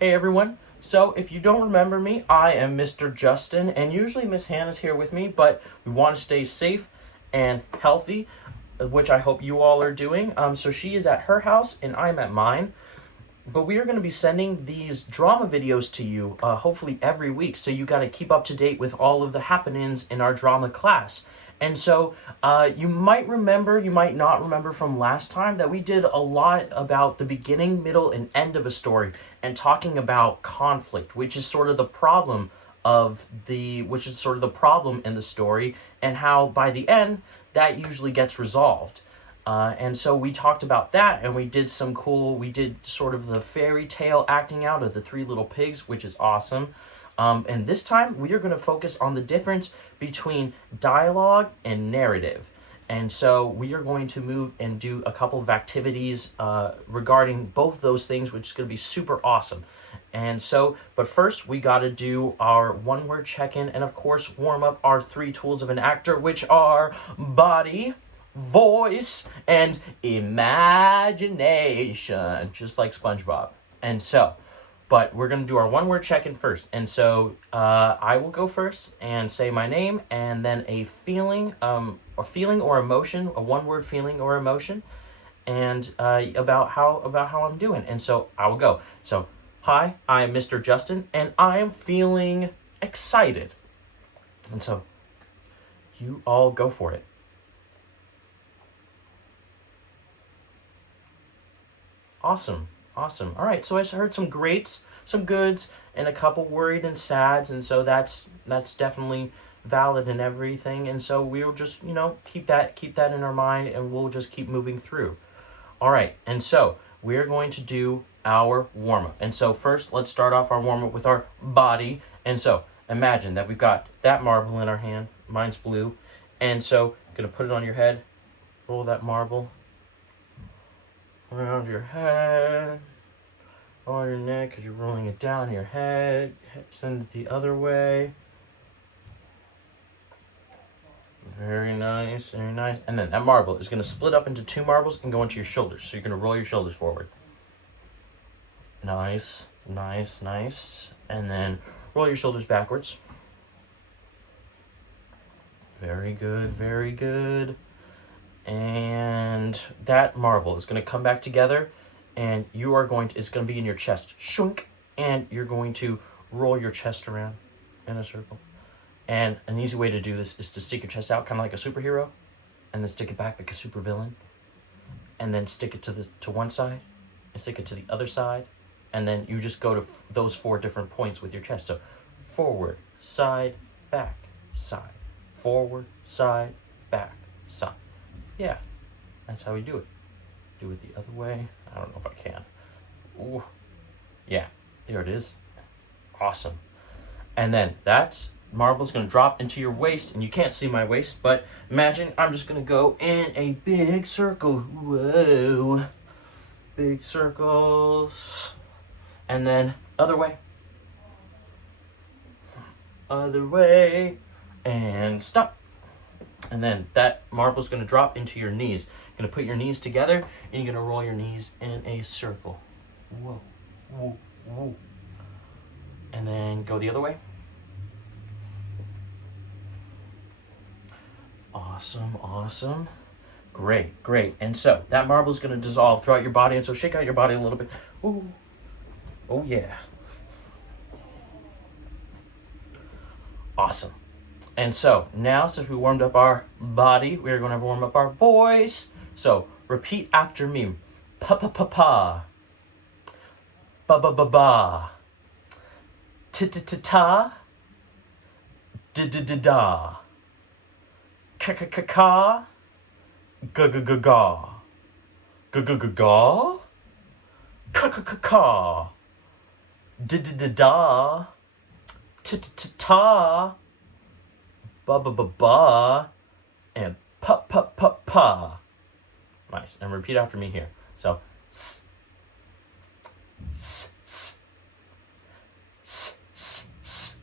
Hey everyone. So if you don't remember me, I am Mr. Justin, and usually Miss Hannah's here with me, but we want to stay safe and healthy, which I hope you all are doing. So she is at her house and I'm at mine. But we are going to be sending these drama videos to you, hopefully every week. So you got to keep up to date with all of the happenings in our drama class. And so you might remember, you might not remember from last time that we did a lot about the beginning, middle, and end of a story and talking about conflict, which is sort of the problem in the story, and how by the end that usually gets resolved. And so we talked about that, and we did sort of the fairy tale acting out of the Three Little Pigs, which is awesome. And this time we are going to focus on the difference between dialogue and narrative. And so we are going to move and do a couple of activities regarding both those things, which is going to be super awesome. And so, but first we got to do our one-word check-in and, of course, warm up our 3 tools of an actor, which are body, voice, and imagination, just like SpongeBob. And so, but we're going to do our one-word check-in first. And so I will go first and say my name, and then a feeling or emotion, a one-word feeling or emotion, and about how I'm doing. And so I will go. So, hi, I'm Mr. Justin, and I am feeling excited. And so you all go for it. Awesome. All right, so I heard some greats, some goods, and a couple worried and sads, and so that's definitely valid and everything. And so we'll just keep that in our mind, and we'll just keep moving through. All right, and so we're going to do our warm up. And so first, let's start off our warm up with our body. And so imagine that we've got that marble in our hand. Mine's blue, and so I'm gonna put it on your head. Roll that marble around your head, on your neck, because you're rolling it down your head. Send it the other way. Very nice, very nice. And then that marble is going to split up into 2 marbles and go into your shoulders. So you're going to roll your shoulders forward. Nice. And then roll your shoulders backwards. Very good. And that marble is going to come back together, and it's going to be in your chest. Shunk. And you're going to roll your chest around in a circle. And an easy way to do this is to stick your chest out kind of like a superhero, and then stick it back like a supervillain, and then stick it to one side, and stick it to the other side, and then you just go to those 4 different points with your chest. So forward, side, back, side. Forward, side, back, side. Yeah, that's how we do it. Do it the other way. I don't know if I can. Ooh. Yeah, there it is. Awesome. And then that marble's going to drop into your waist, and you can't see my waist, but imagine I'm just going to go in a big circle. Whoa. Big circles. And then other way. Other way. And stop. And then that marble's going to drop into your knees. You're going to put your knees together, and you're going to roll your knees in a circle. Whoa. And then go the other way. Awesome. Great. And so that marble's going to dissolve throughout your body, and so shake out your body a little bit. Ooh. Oh, yeah. Awesome. And so now, since we warmed up our body, we're going to warm up our voice. So repeat after me. Pa-pa-pa-pa. Ba-ba-ba-ba. Ta-ta-ta-ta. Da-da-da-da. Ka-ka-ka-ka. Ga-ga-ga-ga. Ga-ga-ga-ga. Ka-ka-ka-ka. Da-da-da-da. Ta-ta-ta-ta. Ba-ba-ba-ba. And pa-pa-pa-pa. Nice. And repeat after me here. So, s, s, s, s, s, s.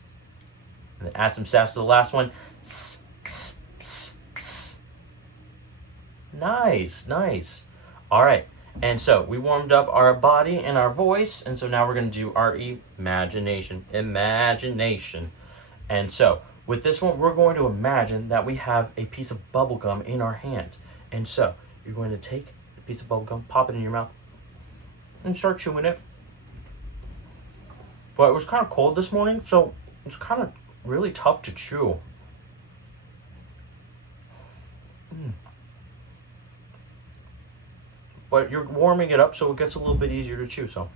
And then add some sass to the last one. S, s, s, s. Nice. All right. And so we warmed up our body and our voice, and so now we're going to do our imagination. Imagination. And so with this one, we're going to imagine that we have a piece of bubble gum in our hand. And so you're going to take a piece of bubble gum, pop it in your mouth, and start chewing it. But it was kind of cold this morning, so it's kind of really tough to chew. But you're warming it up, so it gets a little bit easier to chew. So,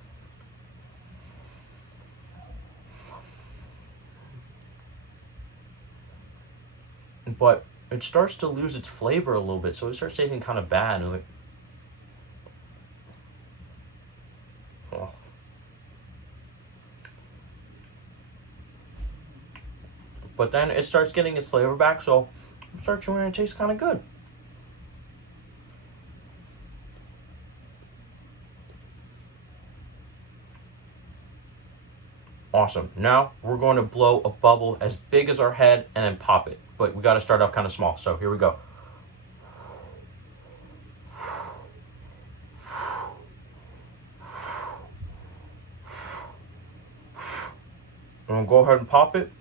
but it starts to lose its flavor a little bit, so it starts tasting kind of bad. Like, oh. But then it starts getting its flavor back, so you start chewing and it tastes kind of good. Awesome. Now we're going to blow a bubble as big as our head and then pop it. But we got to start off kind of small. So here we go. And we'll go ahead and pop it.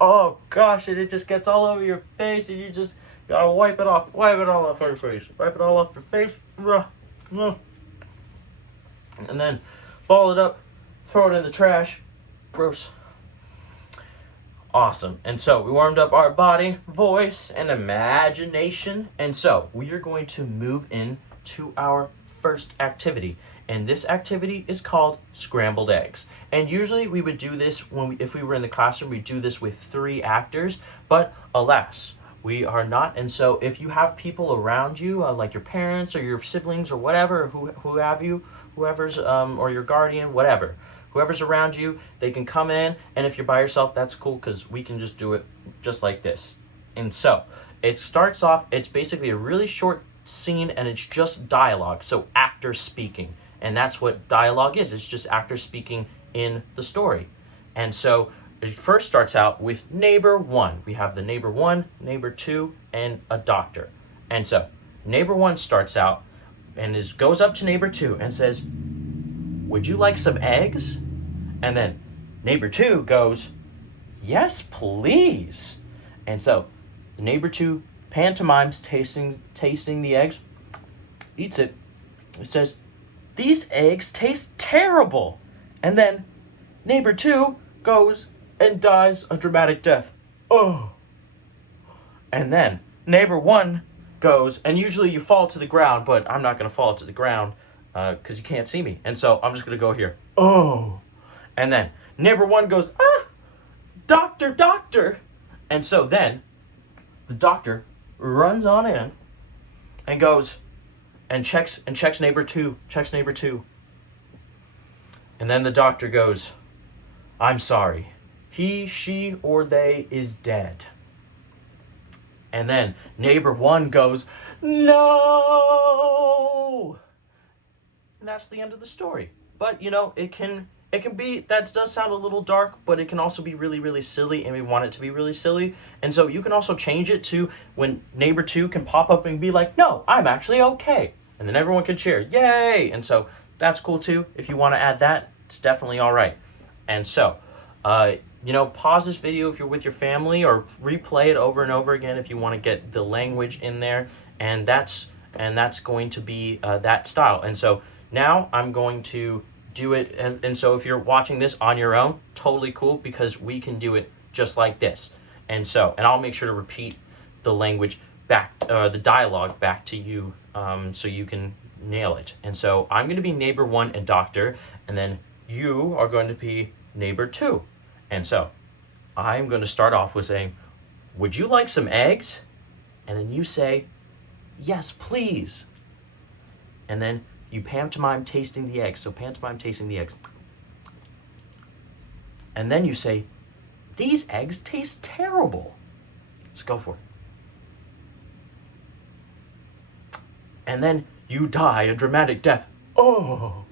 Oh gosh, and it just gets all over your face, and you just gotta wipe it off. Wipe it all off your face. Wipe it all off your face. And then ball it up, throw it in the trash. Gross. Awesome. And so we warmed up our body, voice, and imagination. And so we are going to move into our first activity. And this activity is called Scrambled Eggs. And usually we would do this if we were in the classroom, we'd do this with 3 actors. But alas, we are not. And so if you have people around you, like your parents or your siblings or whatever, who have you, whoever's, or your guardian, whoever's around you, they can come in. And if you're by yourself, that's cool, because we can just do it just like this. And so it starts off, it's basically a really short scene, and it's just dialogue. So actors speaking. And that's what dialogue is. It's just actors speaking in the story. And so it first starts out with neighbor 1. We have the neighbor 1, neighbor 2, and a doctor. And so neighbor 1 starts out and goes up to neighbor 2 and says, "Would you like some eggs?" And then neighbor 2 goes, "Yes, please." And so neighbor 2 pantomimes tasting the eggs, eats it. It says, "These eggs taste terrible." And then neighbor 2 goes and dies a dramatic death. Oh. And then neighbor 1 goes, and usually you fall to the ground, but I'm not going to fall to the ground because you can't see me. And so I'm just going to go here. Oh. And then neighbor 1 goes, "Doctor, doctor." And so then the doctor runs on in and goes and checks neighbor 2, And then the doctor goes, "I'm sorry. He, she, or they is dead." And then neighbor 1 goes, "No." And that's the end of the story. But it can be, that does sound a little dark, but it can also be really, really silly, and we want it to be really silly. And so you can also change it to when neighbor 2 can pop up and be like, "No, I'm actually okay." And then everyone can cheer, "Yay!" And so that's cool too. If you want to add that, it's definitely all right. And so, pause this video if you're with your family, or replay it over and over again if you want to get the language in there. And that's going to be that style. And so now I'm going to do it. And so if you're watching this on your own, totally cool, because we can do it just like this. And I'll make sure to repeat the language back, the dialogue back to you, so you can nail it. And so I'm going to be neighbor 1 and doctor, and then you are going to be neighbor 2. And so I'm going to start off with saying, "Would you like some eggs?" And then you say, "Yes, please." And then you pantomime tasting the eggs. So pantomime tasting the eggs. And then you say, "These eggs taste terrible." Let's go for it. And then you die a dramatic death. Oh.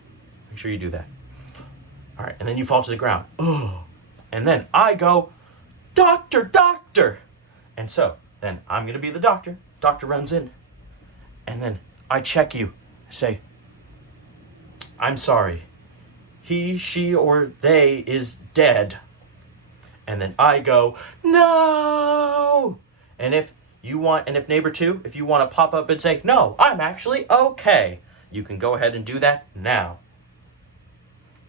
Make sure you do that. All right. And then you fall to the ground. Oh. And then I go, "Doctor, doctor." And so then I'm going to be the doctor. Doctor runs in. And then I check you. I say, I'm sorry. He, she, or they is dead. And then I go, no! And if neighbor two, if you want to pop up and say, no, I'm actually okay, you can go ahead and do that now.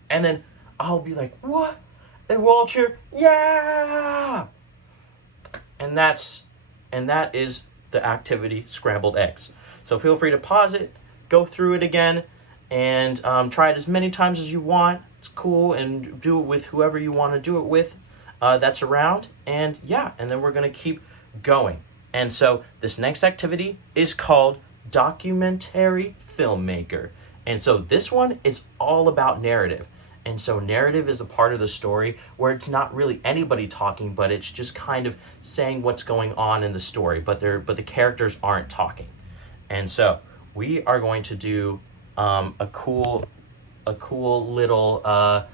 And then I'll be like, what? And we'll all cheer, yeah! And that is the activity Scrambled Eggs. So feel free to pause it, go through it again, and try it as many times as you want. It's cool, and do it with whoever you want to do it with that's around. And yeah, and then we're going to keep going. And so this next activity is called Documentary Filmmaker. And so this one is all about narrative. And so narrative is a part of the story where it's not really anybody talking, but it's just kind of saying what's going on in the story, but the characters aren't talking. And so we are going to do a cool little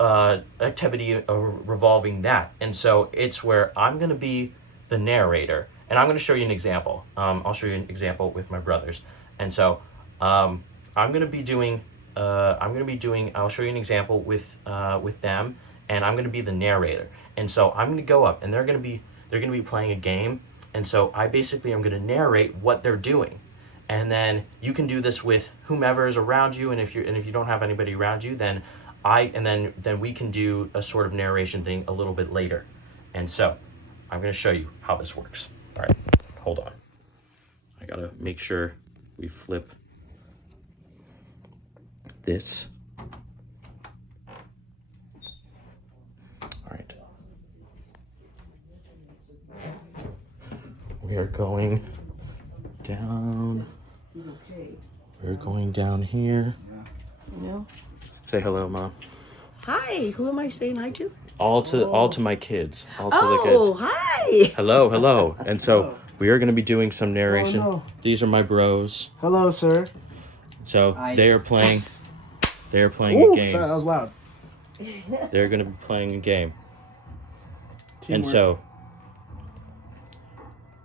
activity revolving that. And so it's where I'm going to be the narrator, and I'm going to show you an example. I'll show you an example with my brothers. And so I'm going to be doing. I'll show you an example with them, and I'm going to be the narrator. And so I'm going to go up, and they're going to be playing a game. And so I'm going to narrate what they're doing. And then you can do this with whomever is around you. And if you don't have anybody around you, then then we can do a sort of narration thing a little bit later. And so I'm going to show you how this works. All right, hold on. I got to make sure we flip this. All right. We are going down. We're going down here. No. Say hello, Mom. Hi. Who am I saying hi to? All to my kids. All to the kids. Oh, hi. Hello. And so we are going to be doing some narration. Oh, no. These are my bros. Hello, sir. So they are playing. Yes. They are playing Ooh, a game. sorry, that was loud. They're going to be playing a game. Teamwork. And so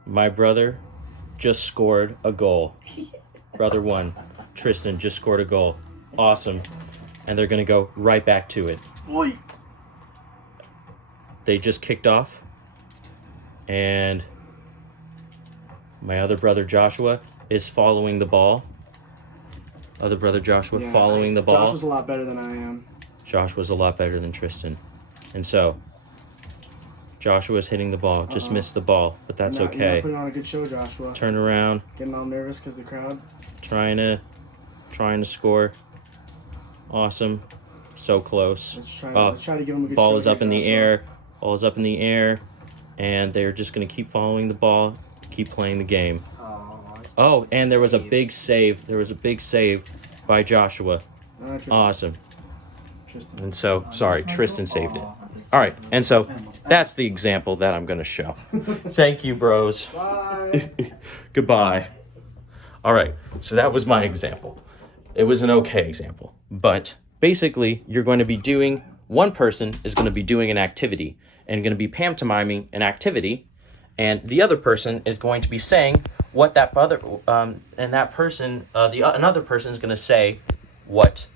my brother just scored a goal. Brother one, Tristan, just scored a goal. Awesome. And they're going to go right back to it. Oi. They just kicked off. And my other brother Joshua is following the ball. Other brother Joshua following the ball. Josh was a lot better than I am. Josh was a lot better than Tristan. And so Joshua's hitting the ball. Just missed the ball, but that's You're okay. not putting on a good show, Joshua. Turn around. Getting all nervous because the crowd. Trying to score. Awesome. So close. Let's try to give him a good Ball show is up here, in the Joshua. air. Ball is up in the air. And they're just going to keep following the ball, keep playing the game. Oh, and there was a big save. There was a big save by Joshua. Tristan. Awesome. Tristan. And so, sorry, Tristan saved it. All right, and so that's the example that I'm going to show. Thank you, bros. Bye. Goodbye. All right, so that was my example. It was an okay example. But basically, one person is going to be doing an activity and going to be pantomiming an activity, and the other person is going to be saying what that other, and that person, another person is going to say what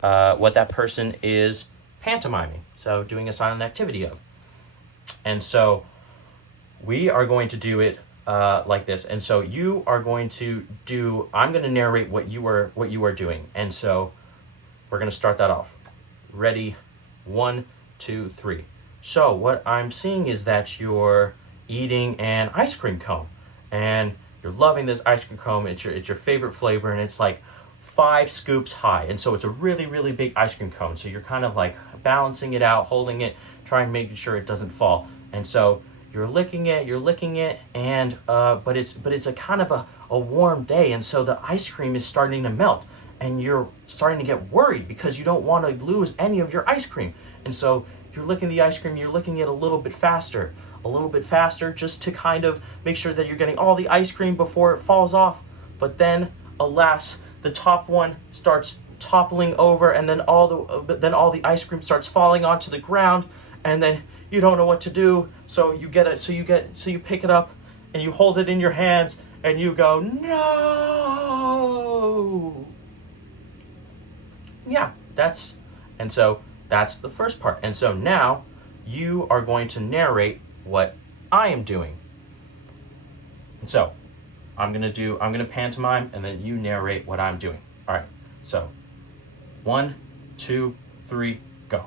that person is pantomiming. So doing a silent activity of. And so we are going to do it like this. And so you are going to I'm going to narrate what you are doing. And so we're going to start that off. Ready? 1, 2, 3. So what I'm seeing is that you're eating an ice cream cone, and you're loving this ice cream cone. It's your favorite flavor, and it's like 5 scoops high. And so it's a really, really big ice cream cone. So you're kind of like balancing it out, holding it, trying making sure it doesn't fall. And so you're licking it, and but it's a kind of a warm day, and so the ice cream is starting to melt, and you're starting to get worried because you don't want to lose any of your ice cream. And so you're licking the ice cream, you're licking it a little bit faster, just to kind of make sure that you're getting all the ice cream before it falls off. But then, alas, the top one starts toppling over, and then all the ice cream starts falling onto the ground, and then you don't know what to do. So you pick it up and you hold it in your hands and you go, no. yeah, and so that's the first part. And so now you are going to narrate what I am doing. And so I'm gonna pantomime, and then you narrate what I'm doing. All right. So 1, 2, 3, go.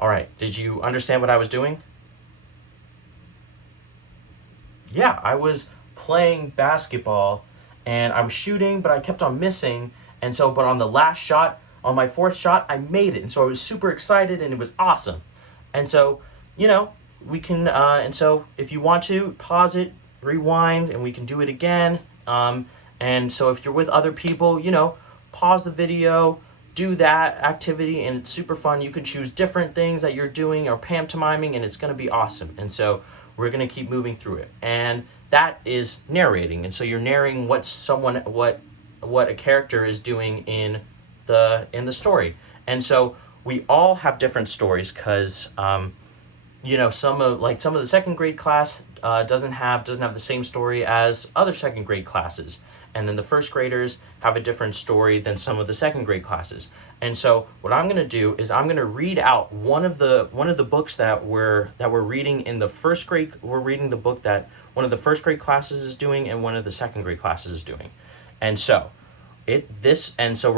All right. Did you understand what I was doing? Yeah, I was playing basketball and I was shooting, but I kept on missing. And so, but on the last shot, on my fourth shot, I made it. And so I was super excited and it was awesome. And so, we can, and so if you want to, pause it, rewind, and we can do it again. And so if you're with other people, pause the video, do that activity, and it's super fun. You can choose different things that you're doing or pantomiming, and it's going to be awesome. And so we're going to keep moving through it. And that is narrating. And so you're narrating what a character is doing in the story. And so we all have different stories because some of the second grade class doesn't have the same story as other second grade classes, and then the first graders have a different story than some of the second grade classes. And so what I'm going to do is I'm going to read out one of the books that we're reading in the first grade. We're reading the book that one of the first grade classes is doing and one of the second grade classes is doing. And so we're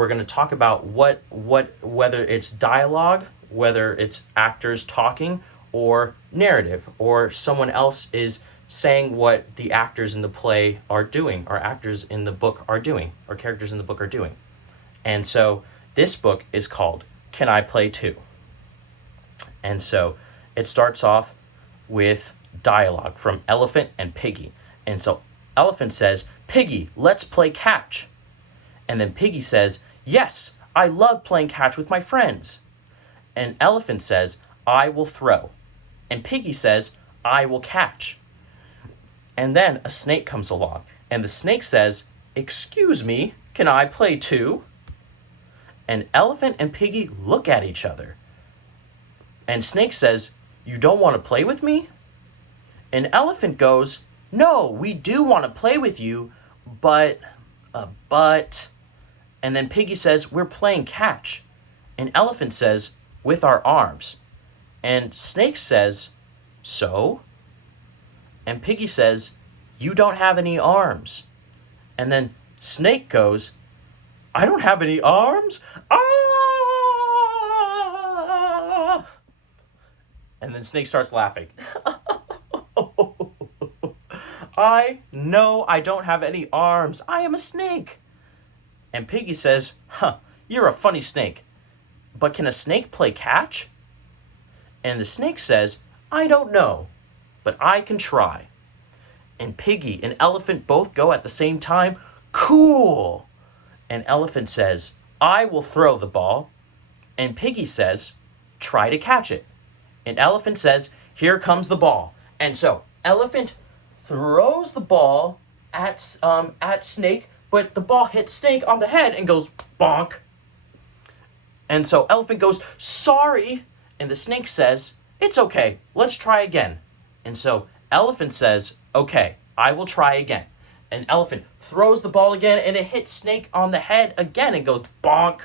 going to talk about whether it's dialogue, whether it's actors talking, or narrative, or someone else is saying what the actors in the play are doing, or actors in the book are doing, or characters in the book are doing. And so this book is called Can I Play Too? And so it starts off with dialogue from Elephant and Piggy. And so Elephant says, "Piggy, let's play catch." And then Piggy says, "Yes, I love playing catch with my friends." And Elephant says, "I will throw." And Piggy says, "I will catch." And then a snake comes along, and the snake says, "Excuse me, can I play too?" And Elephant and Piggy look at each other. And Snake says, "You don't want to play with me?" And Elephant goes, "No, we do want to play with you, but... And then Piggy says, "We're playing catch." And Elephant says, "With our arms." And Snake says, "So?" And Piggy says, "You don't have any arms." And then Snake goes, "I don't have any arms? Ah!" And then Snake starts laughing. "I know I don't have any arms. I am a snake." And Piggy says, "You're a funny snake. But can a snake play catch?" And the snake says, "I don't know, but I can try." And Piggy and Elephant both go at the same time. "Cool!" And Elephant says, "I will throw the ball." And Piggy says, "Try to catch it." And Elephant says, "Here comes the ball." And so Elephant throws the ball at Snake, but the ball hits Snake on the head and goes bonk. And so Elephant goes, "Sorry." And the snake says, "It's okay, let's try again." And so Elephant says, "Okay, I will try again." And Elephant throws the ball again, and it hits Snake on the head again and goes bonk.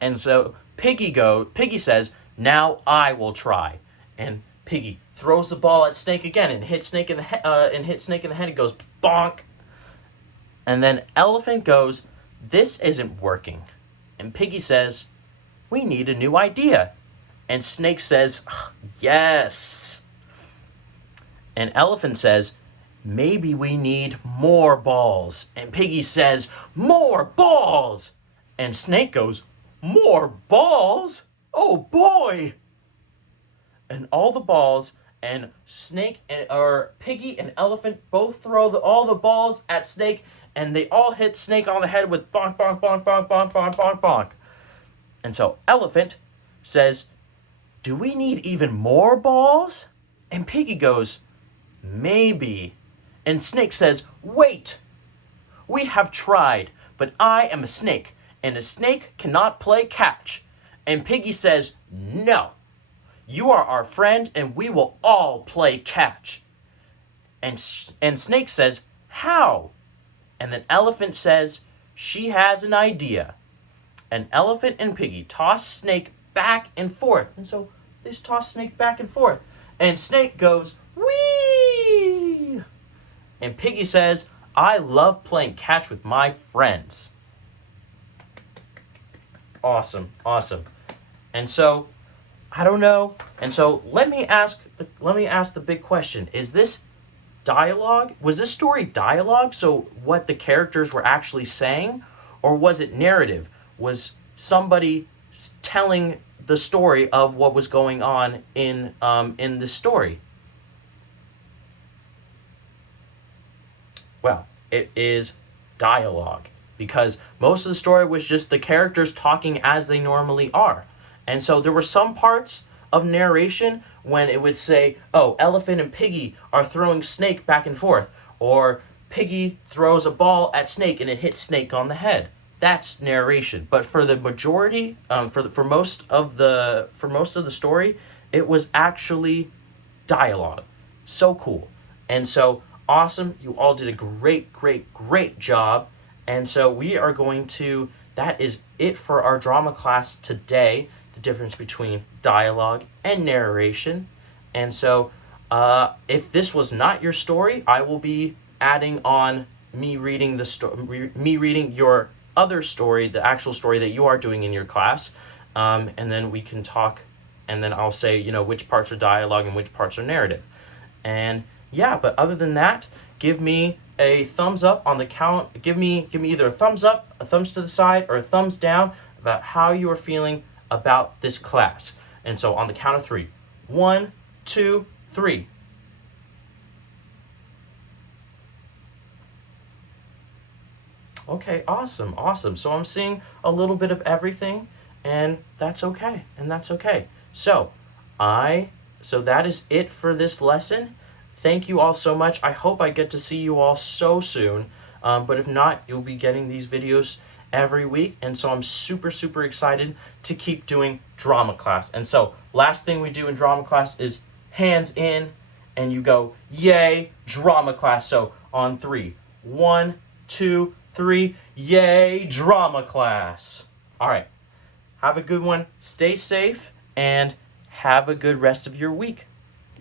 And so Piggy says, "Now I will try." And Piggy throws the ball at Snake again and hits Snake in the head and goes bonk. And then Elephant goes, "This isn't working." And Piggy says, "We need a new idea." And Snake says, "Yes." And Elephant says, "Maybe we need more balls." And Piggy says, "More balls." And Snake goes, "More balls? Oh boy." And all the balls and Piggy and Elephant both throw all the balls at Snake, and they all hit Snake on the head with bonk, bonk, bonk, bonk, bonk, bonk, bonk, bonk. And so Elephant says, "Do we need even more balls?" And Piggy goes, "Maybe." And Snake says, "Wait! We have tried, but I am a snake, and a snake cannot play catch." And Piggy says, "No. You are our friend, and we will all play catch." And Snake says, "How?" And then Elephant says, "She has an idea." And Elephant and Piggy toss Snake back and forth. And so they toss Snake back and forth. And Snake goes, "Whee!" And Piggy says, "I love playing catch with my friends." Awesome, awesome. And so, I don't know. And so let me ask the big question. Is this dialogue? Was this story dialogue? So what the characters were actually saying? Or was it narrative? Was somebody telling the story of what was going on in the story? Well, it is dialogue, because most of the story was just the characters talking as they normally are. And so there were some parts of narration when it would say, "Oh, Elephant and Piggy are throwing Snake back and forth," or Piggy throws a ball at Snake and it hits Snake on the head. That's narration. But for the majority, for most of the story, it was actually dialogue. So cool. And so awesome. You all did a great job. And so that is it for our drama class today. The difference between dialogue and narration. And so if this was not your story, I will be adding on me reading your other story, the actual story that you are doing in your class. And then we can talk, and then I'll say, which parts are dialogue and which parts are narrative. And yeah, but other than that, give me a thumbs up on the count. Give me either a thumbs up, a thumbs to the side, or a thumbs down about how you are feeling about this class. And so on the count of 3. 1, 2, 3. Okay, awesome. So I'm seeing a little bit of everything, and that's okay. So that is it for this lesson. Thank you all so much. I hope I get to see you all so soon. But if not, you'll be getting these videos every week. And so I'm super excited to keep doing drama class. And so last thing we do in drama class is hands in, and you go, "Yay, drama class." So on 3. 1, 2, 3. Yay, drama class. All right. Have a good one. Stay safe, and have a good rest of your week.